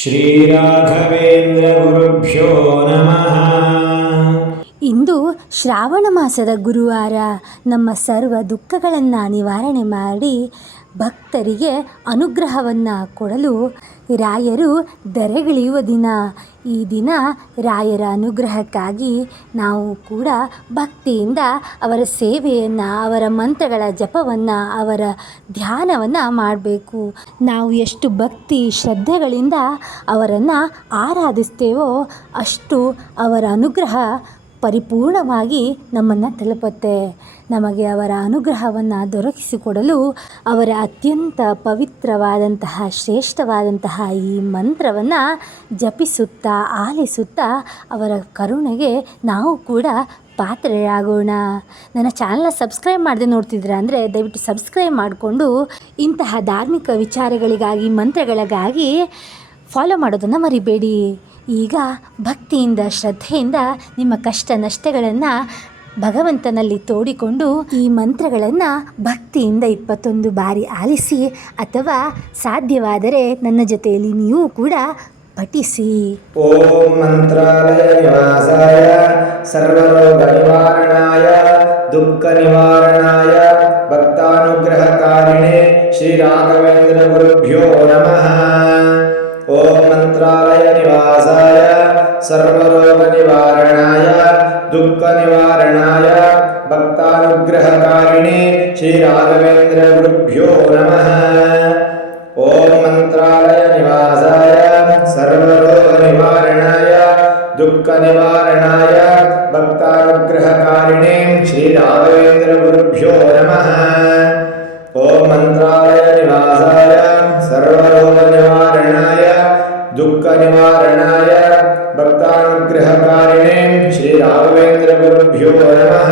ಶ್ರೀರಾಘವೇಂದ್ರ ಗುರುಭ್ಯೋ ನಮಃ. ಇಂದು ಶ್ರಾವಣ ಮಾಸದ ಗುರುವಾರ. ನಮ್ಮ ಸರ್ವ ದುಃಖಗಳನ್ನು ನಿವಾರಣೆ ಮಾಡಿ ಭಕ್ತರಿಗೆ ಅನುಗ್ರಹವನ್ನು ಕೊಡಲು ರಾಯರು ಧರೆಗಿಳಿಯುವ ದಿನ. ಈ ದಿನ ರಾಯರ ಅನುಗ್ರಹಕ್ಕಾಗಿ ನಾವು ಕೂಡ ಭಕ್ತಿಯಿಂದ ಅವರ ಸೇವೆಯನ್ನು, ಅವರ ಮಂತ್ರಗಳ ಜಪವನ್ನು, ಅವರ ಧ್ಯಾನವನ್ನು ಮಾಡಬೇಕು. ನಾವು ಎಷ್ಟು ಭಕ್ತಿ ಶ್ರದ್ಧೆಗಳಿಂದ ಅವರನ್ನು ಆರಾಧಿಸ್ತೇವೋ ಅಷ್ಟು ಅವರ ಅನುಗ್ರಹ ಪರಿಪೂರ್ಣವಾಗಿ ನಮ್ಮನ್ನು ತಲುಪುತ್ತೆ. ನಮಗೆ ಅವರ ಅನುಗ್ರಹವನ್ನು ದೊರಕಿಸಿಕೊಡಲು ಅವರ ಅತ್ಯಂತ ಪವಿತ್ರವಾದಂತಹ ಶ್ರೇಷ್ಠವಾದಂತಹ ಈ ಮಂತ್ರವನ್ನು ಜಪಿಸುತ್ತಾ ಆಲಿಸುತ್ತಾ ಅವರ ಕರುಣೆಗೆ ನಾವು ಕೂಡ ಪಾತ್ರರಾಗೋಣ. ನನ್ನ ಚಾನಲ್ನ ಸಬ್ಸ್ಕ್ರೈಬ್ ಮಾಡದೆ ನೋಡ್ತಿದ್ದೀರಾ ಅಂದರೆ ದಯವಿಟ್ಟು ಸಬ್ಸ್ಕ್ರೈಬ್ ಮಾಡಿಕೊಂಡು ಇಂತಹ ಧಾರ್ಮಿಕ ವಿಚಾರಗಳಿಗಾಗಿ, ಮಂತ್ರಗಳಿಗಾಗಿ ಫಾಲೋ ಮಾಡೋದನ್ನು ಮರಿಬೇಡಿ. ಈಗ ಭಕ್ತಿಯಿಂದ ಶ್ರದ್ಧೆಯಿಂದ ನಿಮ್ಮ ಕಷ್ಟ ನಷ್ಟಗಳನ್ನು ಭಗವಂತನಲ್ಲಿ ತೋಡಿಕೊಂಡು ಈ ಮಂತ್ರಗಳನ್ನು ಭಕ್ತಿಯಿಂದ 21 ಬಾರಿ ಆಲಿಸಿ, ಅಥವಾ ಸಾಧ್ಯವಾದರೆ ನನ್ನ ಜೊತೆಯಲ್ಲಿ ನೀವು ಕೂಡ ಪಠಿಸಿ. ಓಂ ಮಂತ್ರಾಲಯ ನಿವಾಸಾಯ ಸರ್ವರೋಗ ನಿವಾರಣಾಯ ದುಃಖ ನಿವಾರಣಾಯ ಭಕ್ತಾನುಗ್ರಹಕಾರಿಣೇ ಶ್ರೀ ರಾಘವೇಂದ್ರ ಗುರುಭ್ಯೋ ನಮಃ. ಓಂ ಮಂತ್ರಾಲಯ ನಿವಾಸಾಯ ಸರ್ವರೋಗ ನಿವಾರಣಾಯ ದುಃಖ ನಿವಾರಣಾಯ ಭಕ್ತಾನುಗ್ರಹಕಾರಿಣೇ ಶ್ರೀ ರಾಘವೇಂದ್ರ ಗುರುಭ್ಯೋ ನಮಃ. ಓಂ ಮಂತ್ರಾಲಯ ನಿವಾಸಾಯ ಸರ್ವರೋಗ ನಿವಾರಣಾಯ ದುಃಖ ನಿವಾರಣಾಯ ಭಕ್ತಾನುಗ್ರಹಕಾರಿಣೇ ಶ್ರೀ ರಾಘವೇಂದ್ರ ಗುರುಭ್ಯೋ ನಮಃ. ಓಂ ಮಂತ್ರಾಲಯ ನಿವಾಸಾಯ ಸರ್ವರೋಗ ನಿವಾರಣಾಯ ದುಃಖ ನಿವಾರಣಾಯ ಭಕ್ತಾನುಗ್ರಹಕಾರಿಣೇ ಶ್ರೀ ರಾಘವೇಂದ್ರ ಗುರುಭ್ಯೋ ನಮಃ.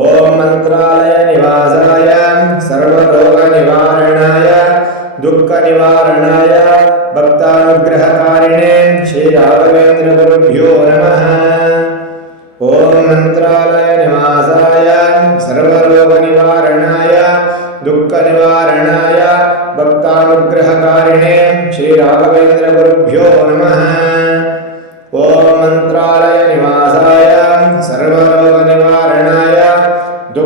ಓಂ ಮಂತ್ರಾಲಯ ನಿವಾಸಾಯ ಸರ್ವರೋಗ ನಿವಾರಣಾಯ ದುಃಖ ನಿವಾರಣಾಯ ಭಕ್ತಾನುಗ್ರಹಕಾರಿಣೇ ಶ್ರೀ ರಾಘವೇಂದ್ರ ಗುರುಭ್ಯೋ ನಮಃ. ಓಂ ಮಂತ್ರಾಲಯ ನಿವಾಸಾಯ ಸರ್ವರೋಗ ನಿವಾರಣಾಯ ದುಃಖ ನಿವಾರಣಾಯ ಭಕ್ತಾನುಗ್ರಹಕಾರಿಣೇ ಶ್ರೀ ರಾಘವೇಂದ್ರ ಗುರುಭ್ಯೋ ನಮಃ. ಓಂ ಮಂತ್ರಾಲಯ ನಿವಾಸಾಯ ಸರ್ವರೋಗ ನಿವಾರಣಾಯ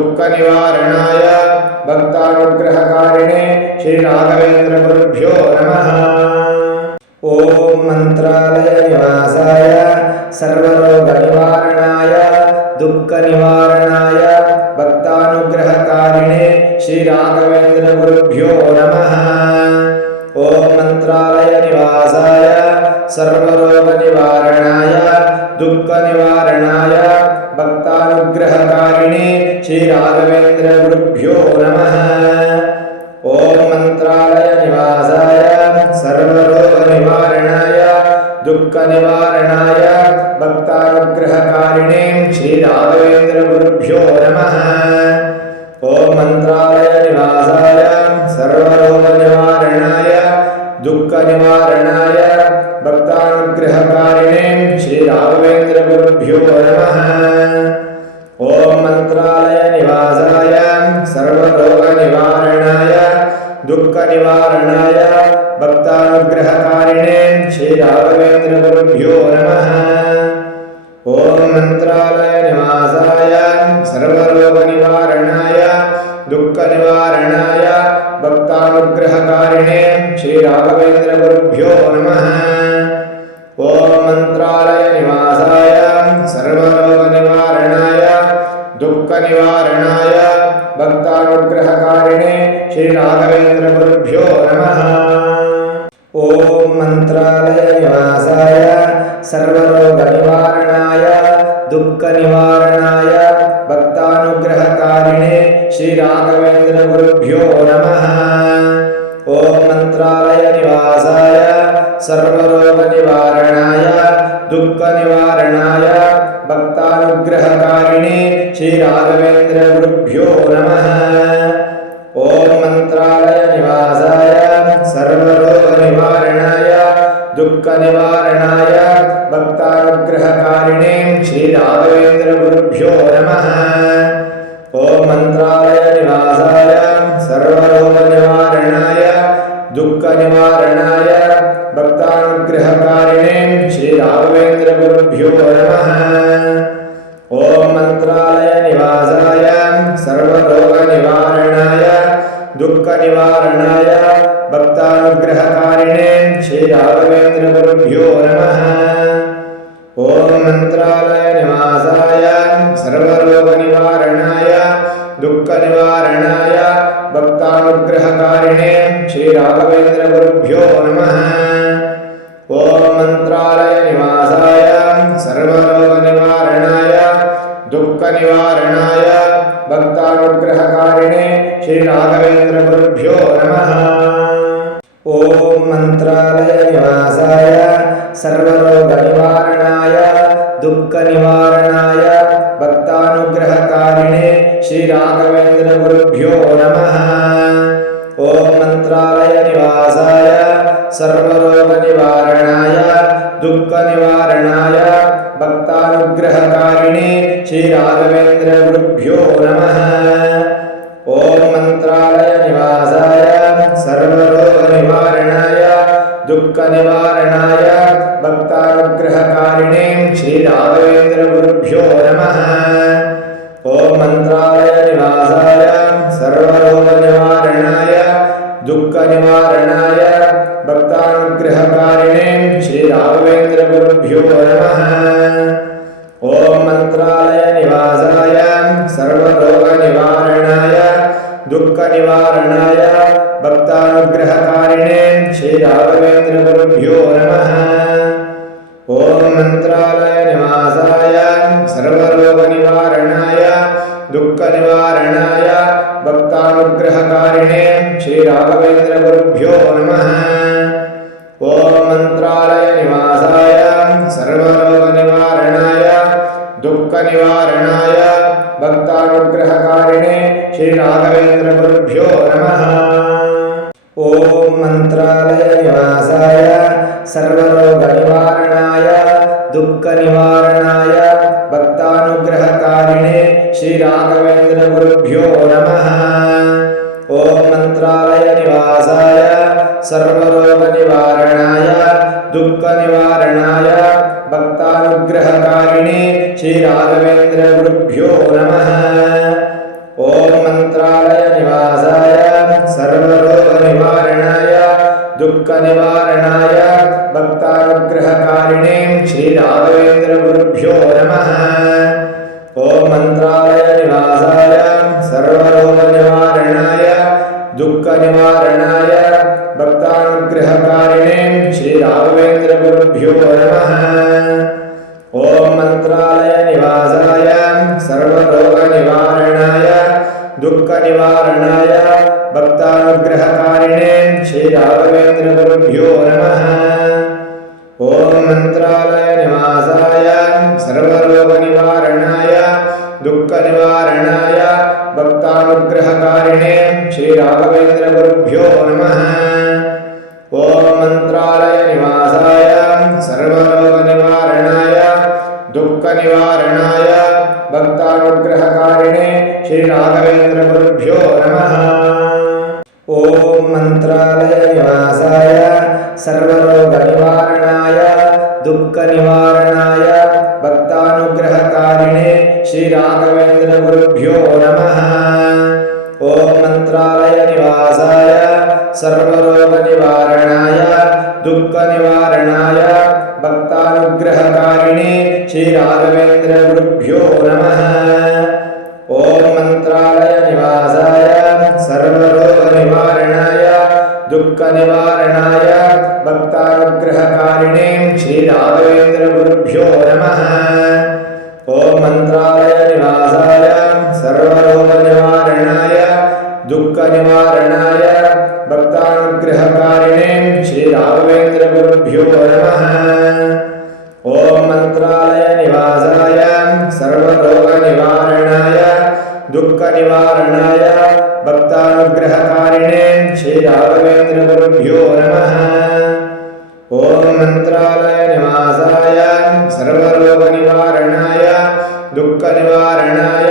ದುಃಖ ನಿವಾರಣಾಯ ಭಕ್ತಾನುಗ್ರಹಕಾರಿಣೇ ಶ್ರೀ ರಾಘವೇಂದ್ರ ಗುರುಭ್ಯೋ ನಮಃ. ಓಂ ಮಂತ್ರಾಲಯ ನಿವಾಸಾಯ ಸರ್ವರೋಗ ನಿವಾರಣಾಯ ದುಃಖ ನಿವಾರಣಾಯ ಭಕ್ತಾನುಗ್ರಹಕಾರಿಣೇ ಶ್ರೀ ರಾಘವೇಂದ್ರ ಗುರುಭ್ಯೋ ನಮಃ. ಓಂ ಮಂತ್ರಾಲಯ ನಿವಾಸಾಯ ಸರ್ವರೋಗ ನಿವಾರಣಾಯ ದುಃಖ ನಿವಾರಣಾಯ ಭಕ್ತಾನುಗ್ರಹಕಾರಿಣೇ ಶ್ರೀ ರಾಘವೇಂದ್ರ ಗುರುಭ್ಯೋ ನಮಃ. ಓಂ ಮಂತ್ರಾಲಯ ನಿವಾಸಾಯ ಸರ್ವರೋಗ ನಿವಾರಣಾಯ ದುಃಖ ನಿವಾರಣಾಯ ಭಕ್ತಾನುಗ್ರಹಕಾರಿಣೇ ಶ್ರೀ ರಾಘವೇಂದ್ರ ಗುರುಭ್ಯೋ ನಮಃ. ಓಂ ಮಂತ್ರಾಲಯ ನಿವಾಸಾಯ ಸರ್ವರೋಗ ನಿವಾರಣಾಯ ದುಃಖ ನಿವಾರಣಾಯ ಭಕ್ತಾನುಗ್ರಹಕಾರಿಣೇ ಶ್ರೀ ರಾಘವೇಂದ್ರ ಗುರುಭ್ಯೋ ನಮಃ. ಓಂ ಮಂತ್ರಾಲಯ ನಿವಾಸಾಯ ಸರ್ವರೋಗ ನಿವಾರಣಾಯ ದುಃಖ ನಿವಾರಣಾಯ ಭಕ್ತಾನುಗ್ರಹಕಾರಿಣೇ ಶ್ರೀ ರಾಘವೇಂದ್ರ ಗುರುಭ್ಯೋ ನಮಃ. ಓಂ ಮಂತ್ರಾಲಯ ನಿವಾಸಾಯ ಸರ್ವರೋಗ ನಿವಾರಣಾಯ ದುಃಖ ನಿವಾರಣಾಯ ಭಕ್ತಾನುಗ್ರಹಕಾರಿಣೇ ಶ್ರೀ ರಾಘವೇಂದ್ರ ಗುರುಭ್ಯೋ ನಮಃ. ಓಂ ಮಂತ್ರಾಲಯ ನಿವಾಸಾಯ ಸರ್ವರೋಗ ನಿವಾರಣಾಯ ದುಃಖ ನಿವಾರಣಾಯ ಭಕ್ತಾನುಗ್ರಹಕಾರಿಣೇ ಶ್ರೀ ರಾಘವೇಂದ್ರ ಗುರುಭ್ಯೋ ನಮಃ. ಓಂ ಮಂತ್ರಾಲಯ ನಿವಾಸಾಯ ಸರ್ವರೋಗ ನಿವಾರಣಾಯ ದುಃಖ ನಿವಾರಣಾಯ ಭಕ್ತಾನುಗ್ರಹಕಾರಿಣೇ ಶ್ರೀ ರಾಘವೇಂದ್ರ ಗುರುಭ್ಯೋ ನಮಃ. ಓಂ ಮಂತ್ರಾಲಯ ನಿವಾಸಾಯ ಸರ್ವರೋಗ ನಿವಾರಣಾಯ ದುಃಖ ನಿವಾರಣಾಯ ಭಕ್ತಾನುಗ್ರಹಕಾರಿಣೇ ಶ್ರೀ ರಾಘವೇಂದ್ರ ಗುರುಭ್ಯೋ ನಮಃ. ಓಂ ಮಂತ್ರಾಲಯ ನಿವಾಸಾಯ ಸರ್ವರೋಗ ನಿವಾರಣಾಯ ದುಃಖ ನಿವಾರಣಾಯ ಭಕ್ತಾನುಗ್ರಹಕಾರಿಣೇ ಶ್ರೀ ರಾಘವೇಂದ್ರ ಗುರುಭ್ಯೋ ನಮಃ. ಓಂ ಮಂತ್ರಾಲಯ ನಿವಾಸಾಯ ಸರ್ವರೋಗ ನಿವಾರಣಾಯ ದುಃಖ ನಿವಾರಣಾಯ गुरुभ्यो नमः। ॐ मन्त्रालयनिवासाय सर्वरोगनिवारणाय दुःखनिवारणाय भक्तानुग्रहकारिणे श्रीराघवेन्द्रगुरुभ्यो नमः। ॐ मन्त्रालयनिवासाय सर्वरोगनिवारणाय दुःखनिवारणाय भक्तानुग्रहकारिणे श्रीराघवेन्द्रगुरुभ्यो नमः। ॐ मन्त्रालयनिवासाय सर्वरोगनिवारणाय दुःखनिवारणाय भक्तानुग्रहकारिणे श्रीराघवेन्द्रगुरुभ्यो नमः। ॐ मन्त्रालयनिवासाय सर्वरोगनिवारणाय दुःखनिवारणाय भक्तानुग्रहकारिणे श्रीराघवेन्द्रगुरुभ्यो नमः। ॐ मन्त्रालयनिवासाय सर्वरोगनिवारणाय दुःखनिवारणाय भक्तानुग्रहकारिणे श्रीराघवेन्द्रगुरुभ्यो नमः। ॐ मन्त्रालयनिवासाय सर्वरोगनिवारणाय दुःखनिवारणाय भक्तानुग्रहकारिणे श्रीराघवेन्द्रगुरुभ्यो नमः। ॐ मन्त्रालयनिवासाय सर्वरोगनिवारणाय दुःखनिवारणाय भक्तानुग्रहकारिणे श्रीराघवेन्द्रगुरुभ्यो नमः। ॐ मन्त्रालयनिवासाय सर्वरोगनिवारणाय दुःखनिवारणाय भक्तानुग्रहकारिणे श्रीराघवेन्द्रगुरुभ्यो नमः। ॐ मन्त्रालयनिवासाय सर्वरोगनिवारणाय दुःखनिवारणाय भक्तानुग्रहकारिणे श्रीराघवेन्द्रगुरुभ्यो नमः। ॐ मन्त्रालयनिवासाय सर्वरोगनिवारणाय दुःखनिवारणाय भक्तानुग्रहकारिणे श्रीराघवेन्द्रगुरुभ्यो नमः। ॐ मन्त्रालयनिवासाय सर्वरोगनिवारणाय दुःखनिवारणाय भक्तानुग्रहकारिणे श्रीराघवेन्द्रगुरुभ्यो नमः। ॐ मन्त्रालयनिवासाय सर्वरोगनिवारणाय दुःखनिवारणाय भक्तानुग्रहकारिणे श्रीराघवेन्द्रगुरुभ्यो नमः। ॐ मन्त्रालयनिवासाय सर्वरोगनिवारणाय दुःखनिवारणाय भक्तानुग्रहकारिणे श्रीराघवेन्द्रगुरुभ्यो नमः। ॐ मन्त्रालयनिवासाय सर्वरोगनिवारणाय दुःखनिवारणाय भक्तानुग्रहकारिणे श्रीराघवेन्द्रगुरुभ्यो नमः। ॐ मन्त्रालयनिवासाय सर्वरोगनिवारणाय दुःखनिवारणाय भक्तानुग्रहकारिणे श्रीराघवेन्द्रगुरुभ्यो नमः। ॐ मन्त्रालयनिवासाय सर्वरोगनिवारणाय दुःखनिवारणाय भक्तानुग्रहकारिणे श्रीराघवेन्द्रगुरुभ्यो नमः। ॐ मन्त्रालयनिवासाय सर्वरोगनिवारणाय दुःखनिवारणाय भक्तानुग्रहकारिणे श्रीराघवेन्द्रगुरुभ्यो नमः। ॐ मन्त्रालयनिवासाय सर्वरोगनिवारणाय दुःखनिवारणाय भक्तानुग्रहकारिणे श्रीराघवेन्द्रगुरुभ्यो नमः। ॐ मन्त्रालयनिवासाय सर्वरोगनिवारणाय दुःखनिवारणाय भक्तानुग्रहकारिणे श्रीराघवेन्द्रगुरुभ्यो नमः। ॐ मन्त्रालयनिवासाय सर्वरोगनिवारणाय दुःखनिवारणाय भक्तानुग्रहकारिणे श्रीराघवेन्द्रगुरुभ्यो नमः। ॐ मन्त्रालयनिवासाय सर्वरोगनिवारणाय दुःखनिवारणाय भक्तानुग्रहकारिणे श्रीराघवेन्द्रगुरुभ्यो नमः। ॐ मन्त्रालयनिवासाय सर्वरोगनिवारणाय दुःखनिवारणाय भक्तानुग्रहकारिणे श्रीराघवेन्द्रगुरुभ्यो नमः। ॐ मन्त्रालयनिवासाय सर्वरोगनिवारणाय दुःखनिवारणाय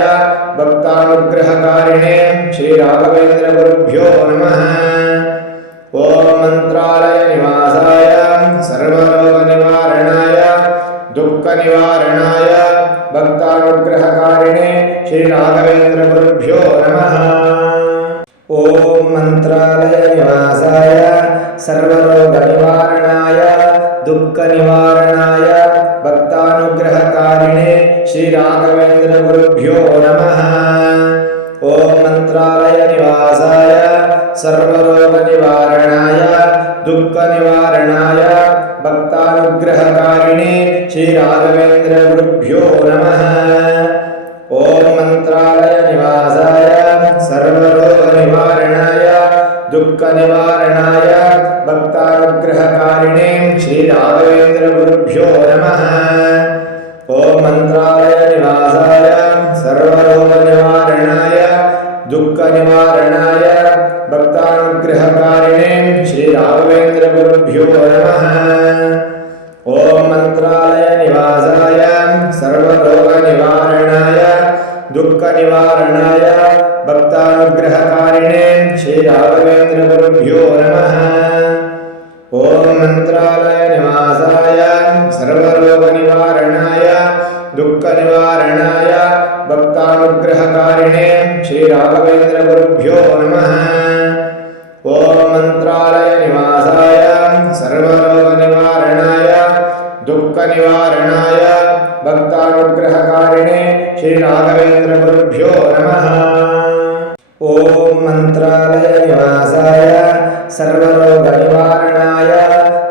भक्तानुग्रहकारिणे श्रीराघवेन्द्रगुरुभ्यो नमः। ॐ मन्त्रालयनिवासाय सर्वरोगनिवारणाय दुःखनिवारणाय दुःखनिवारणाय भक्तानुग्रहकारिणे श्रीराघवेन्द्रगुरुभ्यो नमः। ॐ मन्त्रालयनिवासाय सर्वरोगनिवारणाय दुःखनिवारणाय भक्तानुग्रहकारिणे श्रीराघवेन्द्रगुरुभ्यो नमः। ॐ मन्त्रालयनिवासाय सर्वरोगनिवारणाय दुःखनिवारणाय भक्तानुग्रहकारिणे श्रीराघवेन्द्रगुरुभ्यो नमः। ॐ मन्त्रालयनिवासाय सर्वरोगनिवारणाय दुःखनिवारणाय भक्तानुग्रहकारिणे श्रीराघवेन्द्रगुरुभ्यो नमः। ॐ मन्त्रालयनिवासाय सर्वरोगनिवारणाय दुःखनिवारणाय भक्तानुग्रहकारिणे श्रीराघवेन्द्रगुरुभ्यो नमः। ॐ मन्त्रालयनिवासाय सर्वरोगनिवारणाय दुःखनिवारणाय भक्तानुग्रहकारिणे श्रीराघवेन्द्रगुरुभ्यो नमः। ॐ मन्त्रालयनिवासाय सर्वरोगनिवारणाय दुःखनिवारणाय भक्तानुग्रहकारिणे श्रीराघवेन्द्रगुरुभ्यो नमः। ॐ मन्त्रालयनिवासाय सर्वरोगनिवारणाय दुःखनिवारणाय भक्तानुग्रहकारिणे श्रीराघवेन्द्रगुरुभ्यो नमः। ॐ मन्त्रालयनिवासाय सर्वरोगनिवारणाय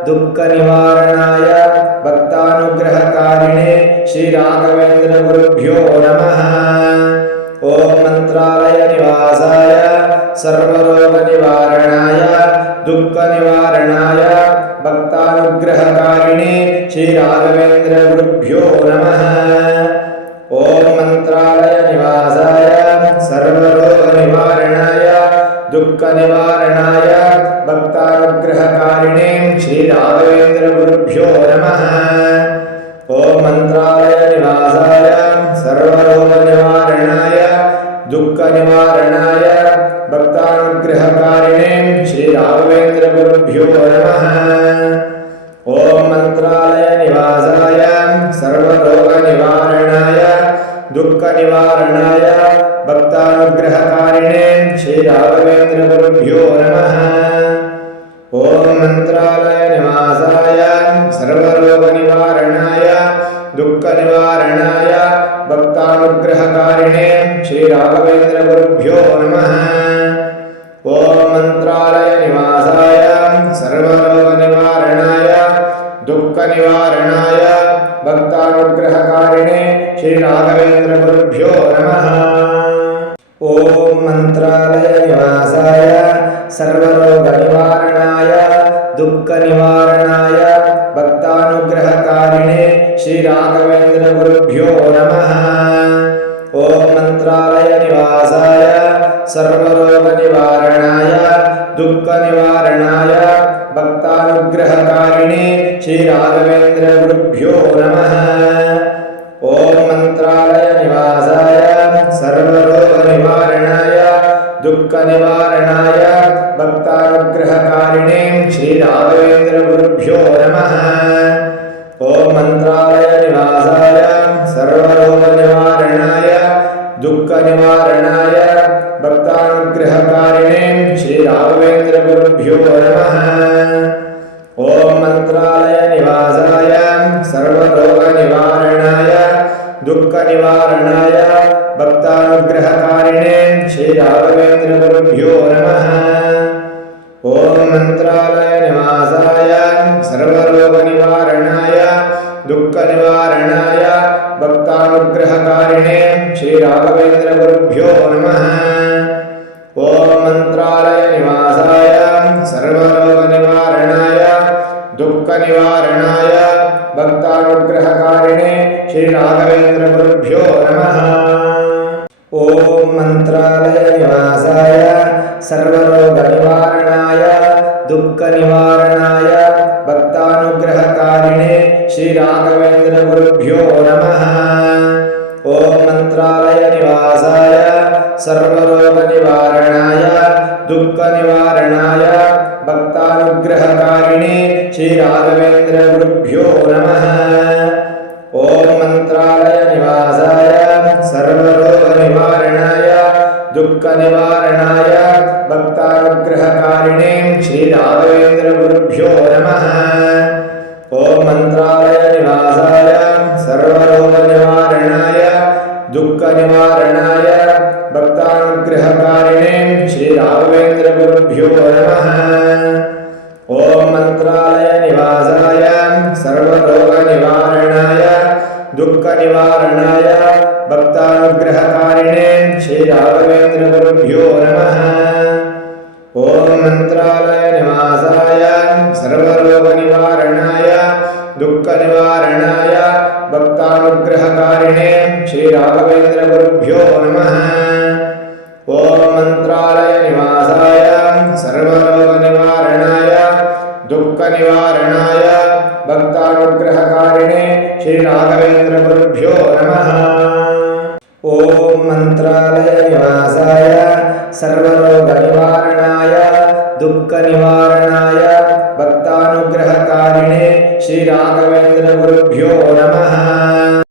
दुःखनिवारणाय भक्तानुग्रहकारिणे श्रीराघवेन्द्रगुरुभ्यो नमः। ॐ मन्त्रालयनिवासाय सर्वरोगनिवारणाय दुःखनिवारणाय भक्तानुग्रहकारिणे श्रीराघवेन्द्रगुरुभ्यो नमः। ॐ मन्त्रालयनिवासाय सर्वरोगनिवारणाय दुःखनिवारणाय भक्तानुग्रहकारिणे श्रीराघवेन्द्रगुरुभ्यो नमः। ॐ मन्त्रालयनिवासाय सर्वरोगनिवारणाय दुःखनिवारणाय भक्तानुग्रहकारिणे श्रीराघवेन्द्रगुरुभ्यो नमः। ॐ मन्त्रालयनिवासाय सर्वरोगनिवारणाय दुःखनिवारणाय भक्तानुग्रहकारिणे श्रीराघवेन्द्रगुरुभ्यो नमः। ॐ मन्त्रालयनिवासाय सर्वरोगनिवारणाय दुःखनिवारणाय भक्तानुग्रहकारिणे श्रीराघवेन्द्रगुरुभ्यो नमः। ॐ मन्त्रालयनिवासाय सर्वरोगनिवारणाय दुःखनिवारणाय भक्तानुग्रहकारिणे श्रीराघवेन्द्रगुरुभ्यो नमः। ॐ मन्त्रालयनिवासाय सर्वरोगनिवारणाय दुःखनिवारणाय भक्तानुग्रहकारिणे श्रीराघवेन्द्रगुरुभ्यो नमः। ॐ मन्त्रालयनिवासाय सर्वरोगनिवारणाय दुःखनिवारणाय भक्तानुग्रहकारिणे श्रीराघवेन्द्रगुरुभ्यो नमः। ॐ मन्त्रालयनिवासाय सर्वरोगनिवारणाय दुःखनिवारणाय भक्तानुग्रहकारिणे श्रीराघवेन्द्रगुरुभ्यो नमः। ॐ मन्त्रालयनिवासाय सर्वरोगनिवारणाय दुःखनिवारणाय भक्तानुग्रहकारिणे श्रीराघवेन्द्रगुरुभ्यो नमः। ॐ मन्त्रालयनिवासाय सर्वरोगनिवारणाय दुःखनिवारणाय भक्तानुग्रहकारिणे श्रीराघवेन्द्रगुरुभ्यो नमः। ॐ मन्त्रालयनिवासाय सर्वरोगनिवारणाय दुःखनिवारणाय भक्तानुग्रहकारिणे श्रीराघवेन्द्रगुरुभ्यो नमः। ॐ मन्त्रालयनिवासाय सर्वरोगनिवारणाय दुःखनिवारणाय भक्तानुग्रहकारिणे श्रीराघवेन्द्रगुरुभ्यो नमः। ॐ मन्त्रालयनिवासाय सर्वरोगनिवारणाय दुःखनिवारणाय भक्तानुग्रहकारिणे श्रीराघवेन्द्रगुरुभ्यो नमः। ॐ मन्त्रालयनिवासाय सर्वरोगनिवारणाय दुःखनिवारणाय भक्तानुग्रहकारिणे श्रीराघवेन्द्रगुरुभ्यो नमः। ಓಂ ಮಂತ್ರಾಲಯ ನಿವಾಸಾಯ ಸರ್ವರೋಗ ನಿವಾರಣಾಯ ದುಃಖ ನಿವಾರಣಾಯ ಭಕ್ತಾನುಗ್ರಹಕಾರಿಣೇ ಶ್ರೀ ರಾಘವೇಂದ್ರ ಗುರುಭ್ಯೋ ನಮಃ. ಓಂ ಮಂತ್ರಾಲಯ ನಿವಾಸಾಯ ಸರ್ವರೋಗ ನಿವಾರಣಾಯ ದುಃಖ ನಿವಾರಣಾಯ ಭಕ್ತಾನುಗ್ರಹಕಾರಿಣೇ ಶ್ರೀ ರಾಘವೇಂದ್ರ ಗುರುಭ್ಯೋ ನಮಃ. ಓಂ ಮಂತ್ರಾಲಯ ನಿವಾಸಾಯ ಸರ್ವರೋಗ ನಿವಾರಣಾಯ ದುಃಖ ನಿವಾರಣಾಯ ಭಕ್ತಾನುಗ್ರಹಕಾರಿಣೇ ಶ್ರೀ ರಾಘವೇಂದ್ರ ಗುರುಭ್ಯೋ ನಮಃ. ಓಂ ಮಂತ್ರಾಲಯ ನಿವಾಸಾಯ ಸರ್ವರೋಗ ನಿವಾರಣಾಯ ದುಃಖ ನಿವಾರಣಾಯ ಭಕ್ತಾನುಗ್ರಹಕಾರಿಣೇ ಶ್ರೀ ರಾಘವೇಂದ್ರ ಗುರುಭ್ಯೋ ನಮಃ. ಓಂ ಮಂತ್ರಾಲಯ ನಿವಾಸಾಯ ಸರ್ವರೋಗ ನಿವಾರಣಾಯ ದುಃಖ ನಿವಾರಣಾಯ ಭಕ್ತಾನುಗ್ರಹಕಾರಿಣೇ ಶ್ರೀ ರಾಘವೇಂದ್ರ ಗುರುಭ್ಯೋ ನಮಃ. ಓಂ ಮಂತ್ರಾಲಯ ನಿವಾಸಾಯ ಸರ್ವರೋಗ ನಿವಾರಣಾಯ ದುಃಖ ನಿವಾರಣಾಯ ಭಕ್ತಾನುಗ್ರಹಕಾರಿಣೇ ಶ್ರೀ ರಾಘವೇಂದ್ರ ಗುರುಭ್ಯೋ ನಮಃ.